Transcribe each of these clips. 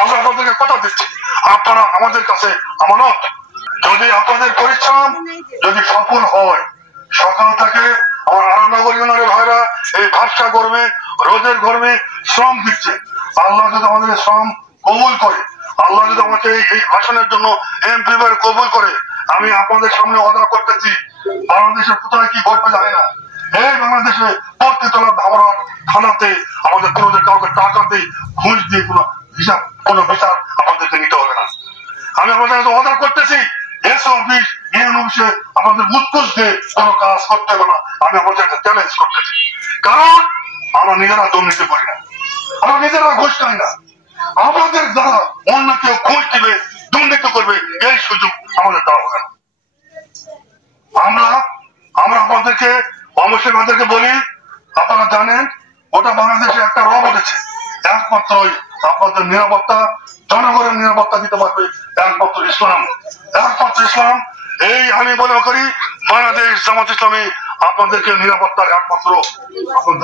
আমরা আপনাদেরকে কথা দিচ্ছি, আপনারা আমাদের কাছে আমানত। যদি আপনাদের পরিশ্রম যদি সফল হয়, সকাল থেকে আমার আরামনগর ইউনিয়নের ভাইরা এই ভাবসা গরমে রোদের গরমে শ্রম দিচ্ছে। আল্লাহ যদি আমাদের শ্রম কবুল করে, আল্লাহ যদি আমাকে এই ভাষণের জন্য এমপি কবুল করে, আমি আপনাদের সামনে অর্ডার করতেছি, বাংলাদেশের কোথায় কি ঘটবে জানি না, এই বাংলাদেশে প্রতিতলা ধামরাট থানাতে আমাদের কোনোদের কাউকে টাকা দিয়ে ঘুষ দিয়ে কোনো হিসাব কোনো বিচার আপনাদেরকে নিতে হবে না। আমি আপনাদের কাছে অর্ডার করতেছি, এস অফিস ইউনিয়ন অফিসে আমাদের উৎকোচ দিয়ে কোনো কাজ করতে হবে না। আমি আপনাদের কাছে চ্যালেঞ্জ করতেছি, কারণ আমরা নিজেরা দুর্নীতি করি না, আমরা নিজেরা ঘুষ খাই না। আমাদের দ্বারা অন্য কেউ ঘুষ দিবে, দুর্নীতি করবে, এই সুযোগ আমাদের দেওয়া হবে না। আমরা আপনাদেরকে অবশ্যই আমাদেরকে বলি, আপনারা জানেন ওটা বাংলাদেশে একটা রব উঠেছে, একমাত্র আপনাদের নিরাপত্তা, জনগণের নিরাপত্তা দিতে পারবে একমাত্র ইসলাম, একমাত্র ইসলাম। এই আমি মনে করি বাংলাদেশ জামাত ইসলামী আপনাদেরকে নিরাপত্তার একমাত্র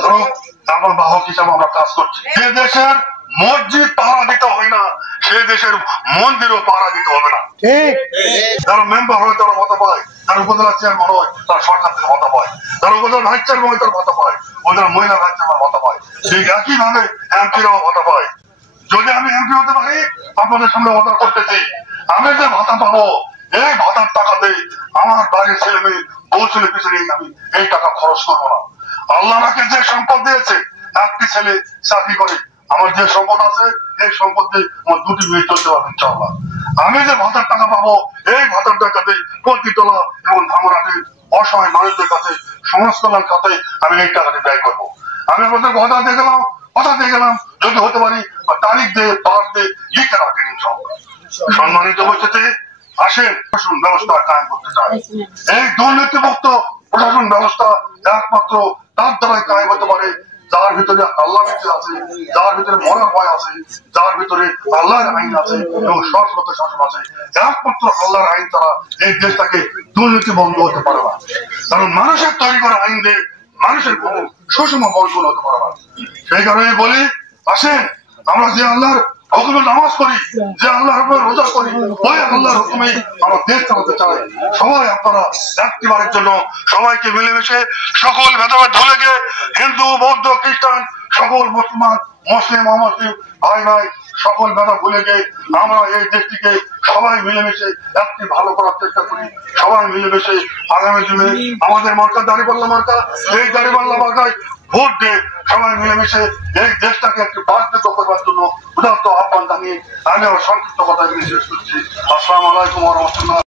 ধারক এবং বাহক হিসাবে আমরা কাজ করছি। যে দেশের মসজিদ পাহারা দিতে হয় না, সেই দেশের মন্দিরও পাহারা দিতে হবে না। যারা মেম্বার হয় তারা ভাতা পায়, যারা উপজেলা চেয়ারম্যান হয় তারা সরকার থেকে ভাতা পায়, যারা উপজেলা ভাইস চেয়ারম্যান হয় তারা ভাতা পায়, ওদের মহিলা ভাইস চেয়ারম্যান ভাতা পায়, ঠিক একইভাবে এমপিরাও ভাতা পায়। যদি আমি এমপি হতে পারি, আপনাদের সামনে অর্ডার করতেছি, আমি যে ভাতা পাবো এই ভাতার টাকা দিয়ে আমার বাড়ির ছেলে মেয়ে বউ ছেলে পিছনে আমি এই টাকা খরচ করবো না। আল্লাহ আমাকে যে সম্পদ দিয়েছে, একটি ছেলে চাকরি করে, আমার যে সম্পদ আছে এই সম্পদ দিয়ে আমার দুটি মেয়ে চলতে পারবে ইনশাআল্লাহ। আমি যে ভাতার টাকা পাবো এই ভাতার টাকাতে প্রতিতলা এবং ধামরাটে অসহায় মানুষদের কাছে সমাজ কল্যাণ খাতে আমি এই টাকাটি ব্যয় করবো। আমি আপনাদের কথা দিয়ে গেলাম, যদি হতে পারি তারিখ দিয়ে বার দিয়ে লিখে রাখেন ইনশাআল্লাহ। সম্মানিত উপস্থিতি, আসেন প্রশাসন ব্যবস্থা কায়েম করতে চাই। এই দুর্নীতিমুক্ত প্রশাসন ব্যবস্থা একমাত্র তার দ্বারাই কায়েম হতে পারে যার ভিতরে আল্লাহ বেঁচে আছে, যার ভিতরে মরার ভয় আছে, যার ভিতরে আল্লাহর আইন আছে এবং সৎ শাসন আছে। একমাত্র আল্লাহর আইন ছাড়া এই দেশটাকে দুর্নীতি বন্ধ হতে পারে না, কারণ মানুষের তৈরি করা আইন দিয়ে মানুষের কোন সুষম বর্জন হতে পারে না। সেই কারণে বলি, আসেন আমরা যে আল্লাহর হুকুমে নামাজ পড়ি, যে আল্লাহর হুকুমে রোজা করি, ওই আল্লাহর হুকুমে আমরা দেশ চালাতে চাই। সবাই আপনারা একটিবারের জন্য সবাইকে মিলেমিশে সকল ভেদাভেদ ভুলে গিয়ে হিন্দু বৌদ্ধ খ্রিস্টান সকল মুসলমান মুসলিম অমুসলিম ভাই ভাই সকল ভেদা ভুলে গিয়ে আমরা এই দেশটিকে সবাই মিলেমিশে একটি ভালো করার চেষ্টা করি। সবাই মিলেমিশে আগামী দিনে আমাদের মার্কা দাঁড়িপাল্লা মার্কা, এই দাঁড়িপাল্লা মার্কায় ভোট দিয়ে সবাই মিলেমিশে এই দেশটাকে একটি বাধ্যত করবার জন্য উদাত্ত আহ্বান জানিয়ে আমি আমার সংক্ষিপ্ত কথা শেষ করছি। আসসালামু আলাইকুম ওয়া রাহমাতুল্লাহ।